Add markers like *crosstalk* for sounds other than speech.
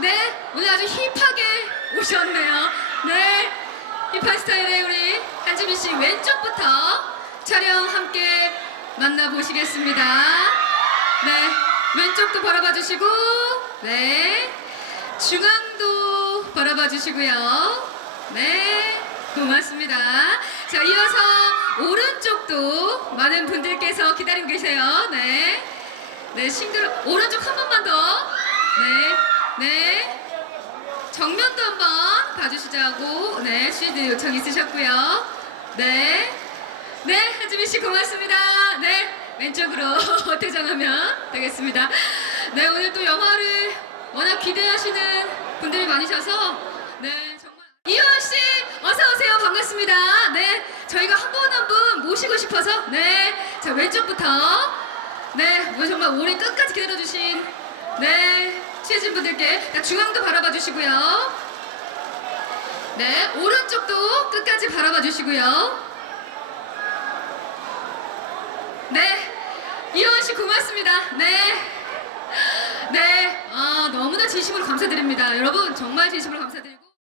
네, 오늘 아주 힙하게 오셨네요. 네, 힙한 스타일의 우리 한지민 씨 왼쪽부터 촬영 함께 만나보시겠습니다. 네, 왼쪽도 바라봐 주시고, 네, 중앙도 바라봐 주시고요. 네, 고맙습니다. 자, 이어서 오른쪽도 많은 분들께서 기다리고 계세요. 네. 네, 싱글 오른쪽 한 번만 더. 정면도 한번 봐주시자고. 네, 쉴드 요청 있으셨고요. 네, 네, 한지민 씨 고맙습니다. 네, 왼쪽으로 *laughs* 퇴장하면 되겠습니다. 네, 오늘 또 영화를 워낙 기대하시는 분들이 많으셔서 네, 정말 이효원 씨 어서 오세요. 반갑습니다. 네, 저희가 한 분 한 분 모시고 싶어서 네, 자 왼쪽부터. 네, 오늘 정말 오래 끝까지 기다려주신 네 취재진 분들께 자, 중앙도 바라봐 주시고요. 네, 오른쪽도 끝까지 바라봐 주시고요. 네, 이효원 씨 고맙습니다. 네, 네, 아, 너무나 진심으로 감사드립니다. 여러분 정말 진심으로 감사드리고.